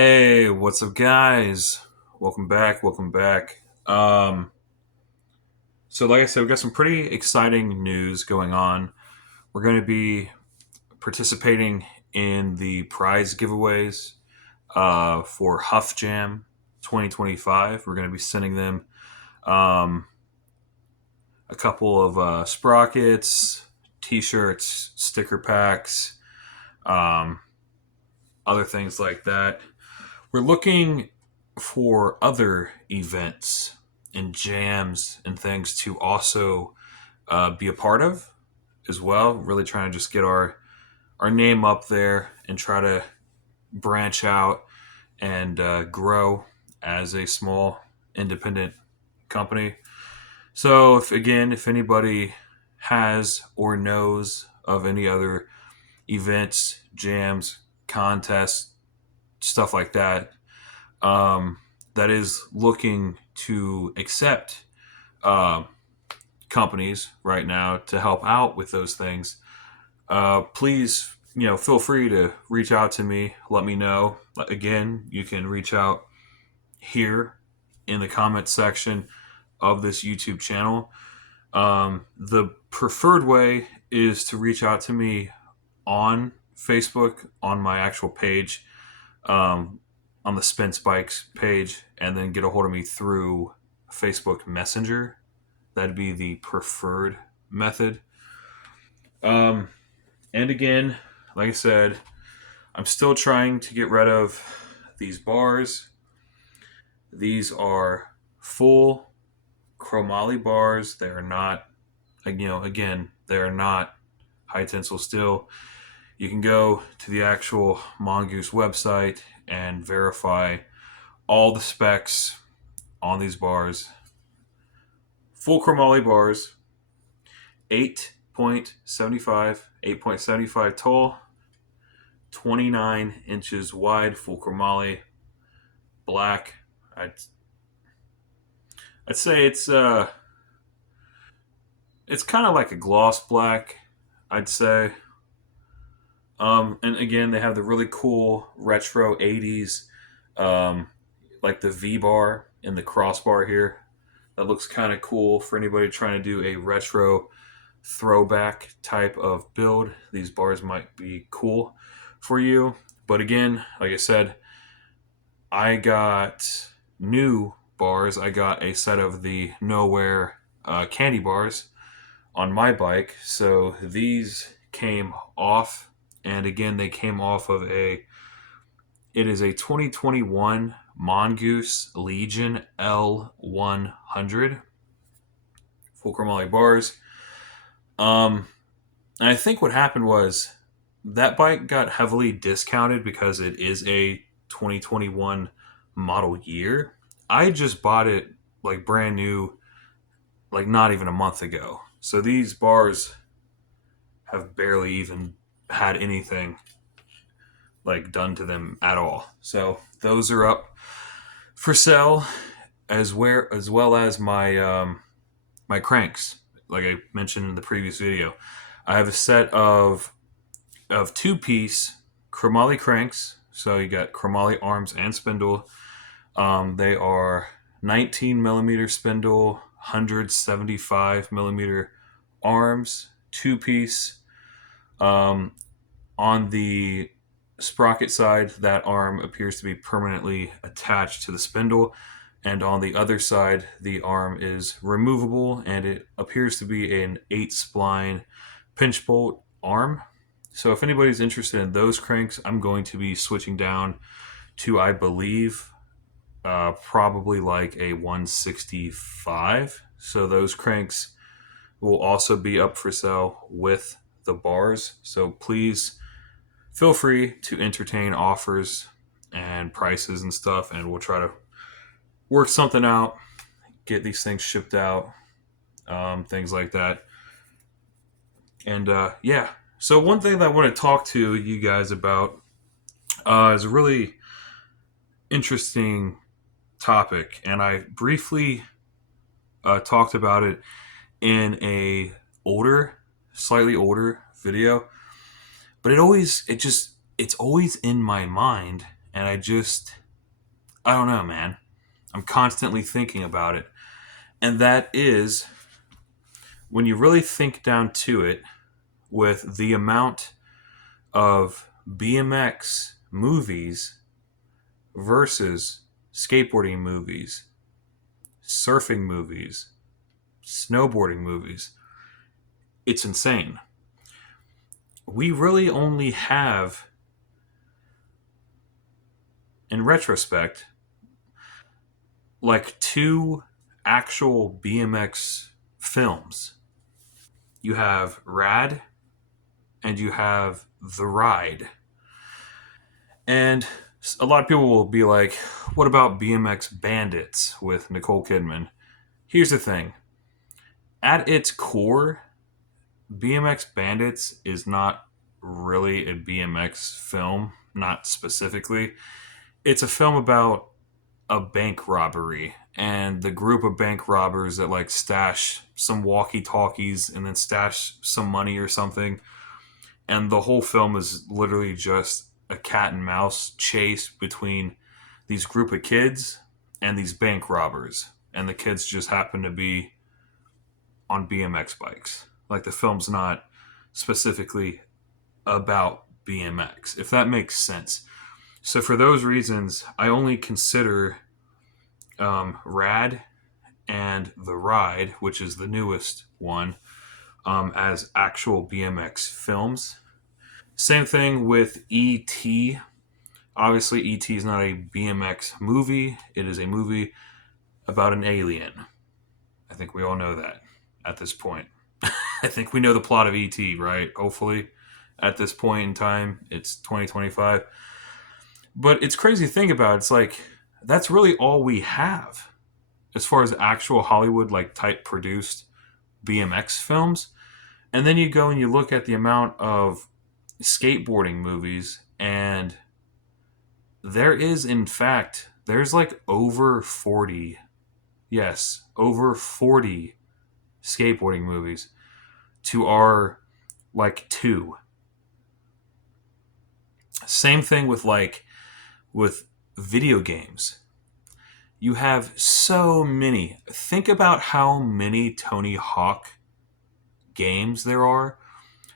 Hey, what's up, guys? Welcome back. Welcome back. So, like I said, we've got some pretty exciting news going on. We're going to be participating in the prize giveaways for Huff Jam 2025. We're going to be sending them um, a couple of sprockets, T-shirts, sticker packs, um, other things like that. We're looking for other events and jams and things to also be a part of as well. Really trying to just get our name up there and try to branch out and grow as a small independent company. So, if anybody has or knows of any other events, jams, contests, stuff like that, um, that is looking to accept uh, companies right now to help out with those things, please, feel free to reach out to me. Let me know. Again, you can reach out here in the comment section of this YouTube channel. The preferred way is to reach out to me on Facebook on my actual page. Um, on the Spin Spikes page, and then get a hold of me through Facebook Messenger. That'd be the preferred method. Um, and again, like I said, I'm still trying to get rid of these bars. These are full chromoly bars. They are not, again, they are not high tensile steel. You can go to the actual Mongoose website and verify all the specs on these bars. Full chromoly bars, 8.75 tall, 29 inches wide, full chromoly, black. I'd, I'd say it's kind of like a gloss black, I'd say. And again, they have the really cool retro 80s, um, like the V bar and the crossbar here. That looks kind of cool for anybody trying to do a retro throwback type of build. These bars might be cool for you. But again, like I said, I got new bars. I got a set of the Nowhere candy bars on my bike. So these came off. And again, they came off of it is a 2021 Mongoose Legion L100 full chromoly bars. Um, And I think what happened was that bike got heavily discounted because it is a 2021 model year. I just bought it like brand new, like not even a month ago. So these bars have barely even had anything like done to them at all. So those are up for sale as well as my cranks. Like I mentioned in the previous video, I have a set of two-piece chromoly cranks. So you got chromoly arms and spindle. They are 19 millimeter spindle, 175 millimeter arms, two-piece. Um, on the sprocket side, that arm appears to be permanently attached to the spindle. And on the other side, the arm is removable and it appears to be an 8 spline pinch bolt arm. So if anybody's interested in those cranks, I'm going to be switching down to, I believe, probably like a 165. So those cranks will also be up for sale with the bars. So please feel free to entertain offers and prices and stuff, and we'll try to work something out, get these things shipped out, things like that. And yeah, so one thing that I want to talk to you guys about is a really interesting topic, and I briefly talked about it in a slightly older video, but it's always in my mind, and I don't know, man. I'm constantly thinking about it. And that is when you really think down to it, with the amount of BMX movies versus skateboarding movies, surfing movies, snowboarding movies, it's insane. We really only have, in retrospect, like two actual BMX films. You have Rad and you have The Ride. And a lot of people will be like, what about BMX Bandits with Nicole Kidman? Here's the thing, at its core, BMX Bandits is not really a BMX film, not specifically. It's a film about a bank robbery and the group of bank robbers that like stash some walkie talkies and then stash some money or something. And the whole film is literally just a cat and mouse chase between these group of kids and these bank robbers. And the kids just happen to be on BMX bikes. Like the film's not specifically about BMX, if that makes sense. So for those reasons, I only consider Rad and The Ride, which is the newest one, as actual BMX films. Same thing with E.T. Obviously, E.T. is not a BMX movie, it is a movie about an alien. I think we all know that at this point. I think we know the plot of E.T., right? Hopefully, at this point in time, it's 2025. But it's crazy to think about. It's like, that's really all we have as far as actual Hollywood, like, type produced BMX films. And then you go and you look at the amount of skateboarding movies, and there is, in fact, there's like over 40, yes, over 40 skateboarding movies to our like two. Same thing with with video games. You have so many. Think about how many Tony Hawk games there are.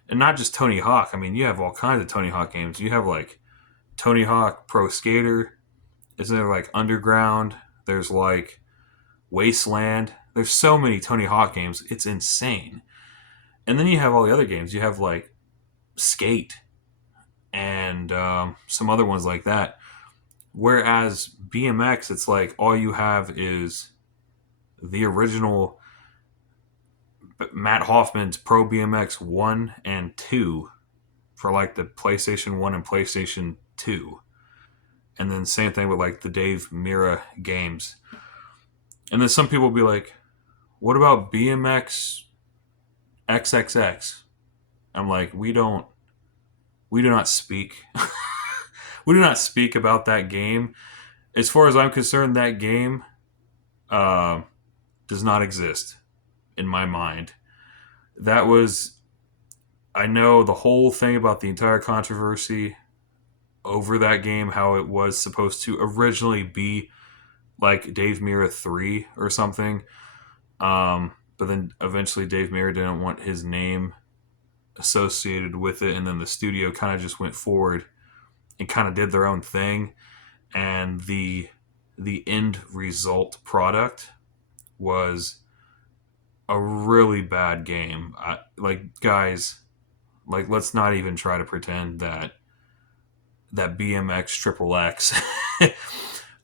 And not just Tony Hawk. I mean, you have all kinds of Tony Hawk games. You have like Tony Hawk Pro Skater. Isn't there like Underground? There's like Wasteland. There's so many Tony Hawk games. It's insane. And then you have all the other games. You have like Skate and some other ones like that. Whereas BMX, it's like all you have is the original Matt Hoffman's Pro BMX 1 and 2 for like the PlayStation 1 and PlayStation 2. And then same thing with like the Dave Mira games. And then some people will be like, what about BMX XXX? I'm like, we do not speak we do not speak about that game. As far as I'm concerned, that game uh, does not exist in my mind. That was, I know the whole thing about the entire controversy over that game, how it was supposed to originally be like Dave Mira 3 or something. But then eventually Dave Mira didn't want his name associated with it, and then the studio kind of just went forward and kind of did their own thing, and the end result product was a really bad game. Like, guys, like, let's not even try to pretend that BMX Triple X.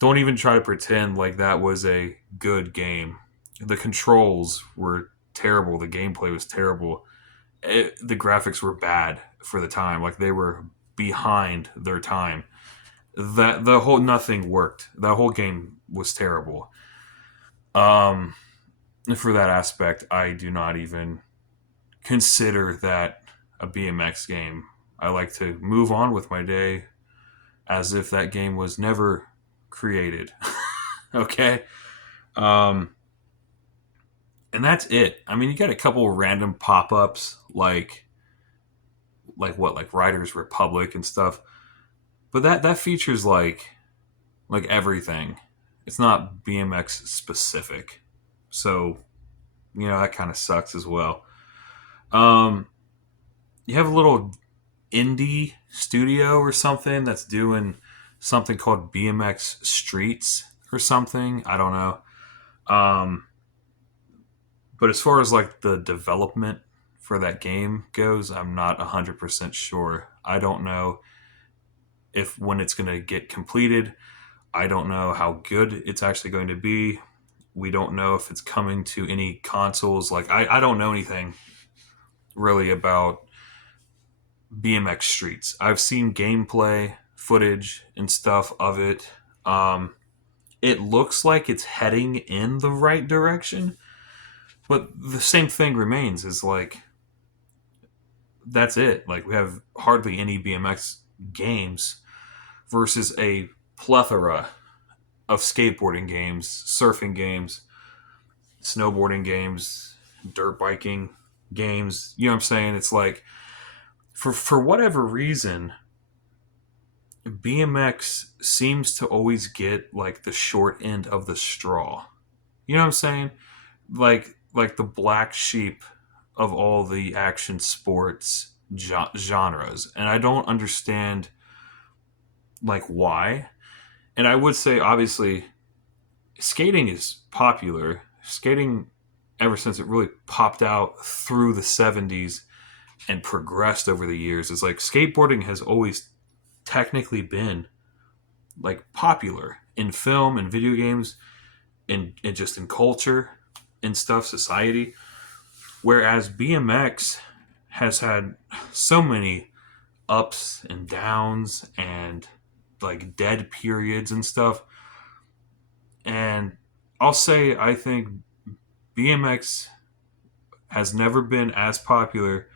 Don't even try to pretend like that was a good game. The controls were terrible. The gameplay was terrible. The graphics were bad for the time. Like, they were behind their time. That the whole nothing worked. That whole game was terrible. Um, for that aspect, I do not even consider that a BMX game. I like to move on with my day as if that game was never created. Okay? Um, and that's it. I mean, you got a couple random pop ups like what, like Riders Republic and stuff. But that features like like everything. It's not BMX specific. So, that kind of sucks as well. Um, you have a little indie studio or something that's doing something called BMX Streets or something. I don't know. Um, but as far as like the development for that game goes, I'm not 100% sure. I don't know if when it's going to get completed. I don't know how good it's actually going to be. We don't know if it's coming to any consoles. Like, I don't know anything really about BMX Streets. I've seen gameplay footage and stuff of it. It looks like it's heading in the right direction, but the same thing remains is like, that's it. Like, we have hardly any BMX games versus a plethora of skateboarding games, surfing games, snowboarding games, dirt biking games. You know what I'm saying? It's like, for whatever reason, BMX seems to always get like the short end of the straw. You know what I'm saying? Like the black sheep of all the action sports genres, and I don't understand like why. And I would say obviously skating is popular. Skating ever since it really popped out through the 70s and progressed over the years is like skateboarding has always technically been like popular in film and video games and just in culture and stuff, society. Whereas BMX has had so many ups and downs and like dead periods and stuff. And I'll say I think BMX has never been as popular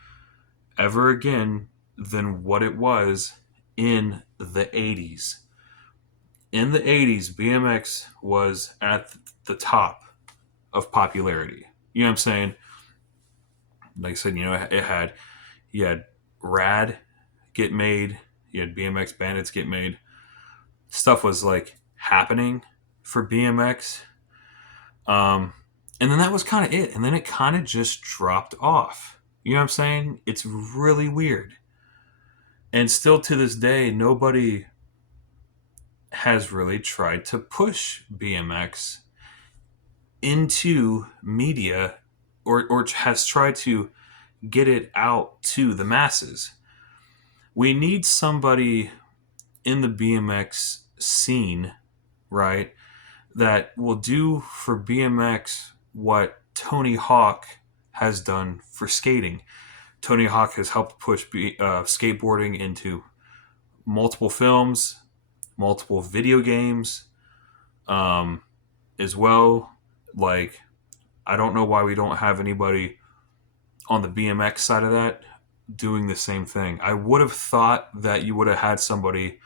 ever again than what it was in the 80s. In the 80s, BMX was at the top of popularity. You know what I'm saying? Like I said, you had Rad get made, you had BMX Bandits get made. Stuff was like happening for BMX. Um, and then that was kind of it. And then it kind of just dropped off. You know what I'm saying? It's really weird. And still to this day, nobody has really tried to push BMX into media or has tried to get it out to the masses. We need somebody in the BMX scene, right, that will do for BMX what Tony Hawk has done for skating. Tony Hawk has helped push skateboarding into multiple films, multiple video games, um, as well. Like, I don't know why we don't have anybody on the BMX side of that doing the same thing. I would have thought that you would have had somebody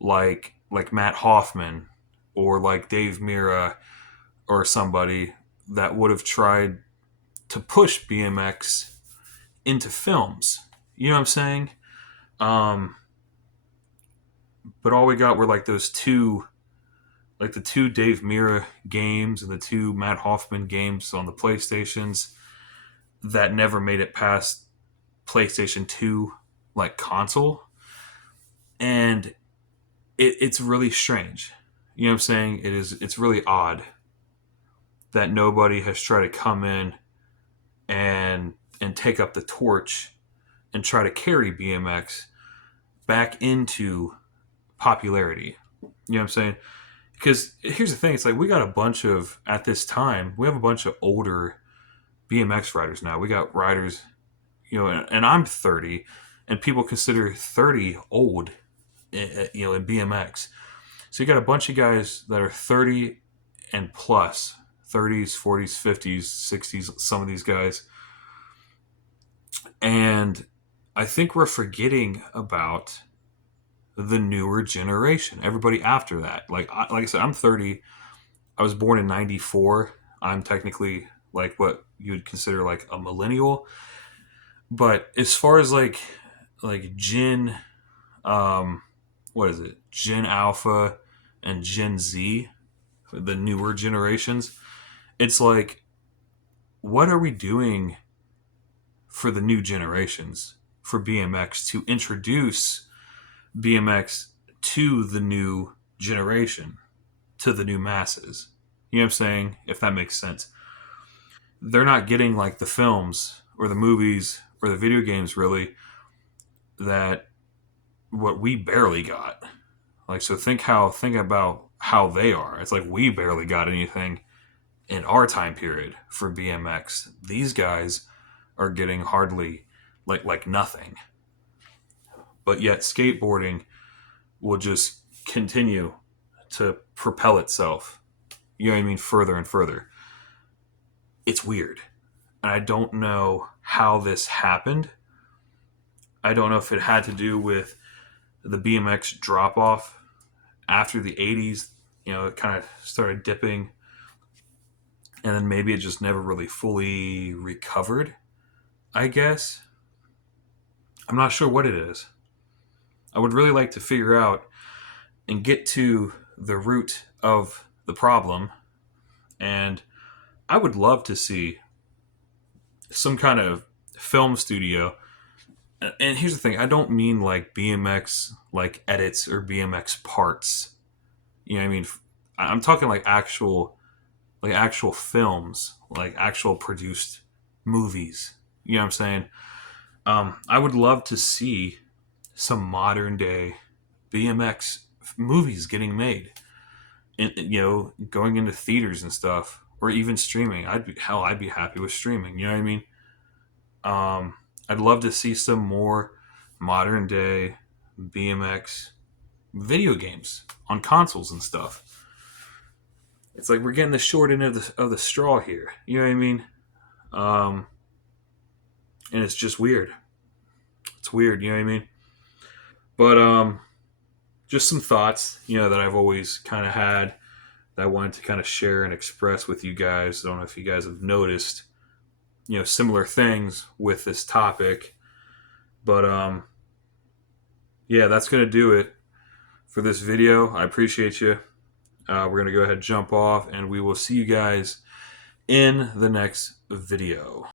like Matt Hoffman or like Dave Mira or somebody that would have tried to push BMX into films. You know what I'm saying? Um, but all we got were like those two, like the two Dave Mira games and the two Matt Hoffman games on the PlayStations that never made it past PlayStation 2 like console. And it's really strange. You know what I'm saying? It's really odd that nobody has tried to come in and take up the torch and try to carry BMX back into popularity. You know what I'm saying? Because here's the thing, it's like we got a bunch of at this time, we have a bunch of older BMX riders now. We got riders, and I'm 30 and people consider 30 old in BMX. So you got a bunch of guys that are 30 and plus, 30s, 40s, 50s, 60s, some of these guys. And I think we're forgetting about the newer generation, everybody after that. Like I said, I'm 30. I was born in 94. I'm technically like what you would consider like a millennial. But as far as like Gen, what is it? Gen Alpha, and Gen Z, the newer generations, it's like, what are we doing for the new generations for BMX to introduce BMX to the new generation, to the new masses? You know what I'm saying? If that makes sense. They're not getting like the films or the movies or the video games really that what we barely got. Like, so think about how they are. It's like we barely got anything in our time period for BMX. These guys are getting hardly like nothing. But yet skateboarding will just continue to propel itself. You know what I mean? Further and further. It's weird. And I don't know how this happened. I don't know if it had to do with the BMX drop off after the 80s. You know, it kind of started dipping. And then maybe it just never really fully recovered, I guess. I'm not sure what it is. I would really like to figure out and get to the root of the problem. And I would love to see some kind of film studio. And here's the thing, I don't mean like BMX like edits or BMX parts. You know what I mean? I'm talking like actual films, like actual produced movies. You know what I'm saying? I would love to see some modern day BMX movies getting made, and you know, going into theaters and stuff, or even streaming. I'd be happy with streaming. You know what I mean? I'd love to see some more modern day BMX video games on consoles and stuff. It's like we're getting the short end of the straw here. You know what I mean? Um, and it's just weird. It's weird. You know what I mean? But just some thoughts, you know, that I've always kind of had that I wanted to kind of share and express with you guys. I don't know if you guys have noticed, you know, similar things with this topic. But yeah, that's gonna do it for this video. I appreciate you. We're gonna go ahead and jump off, and we will see you guys in the next video.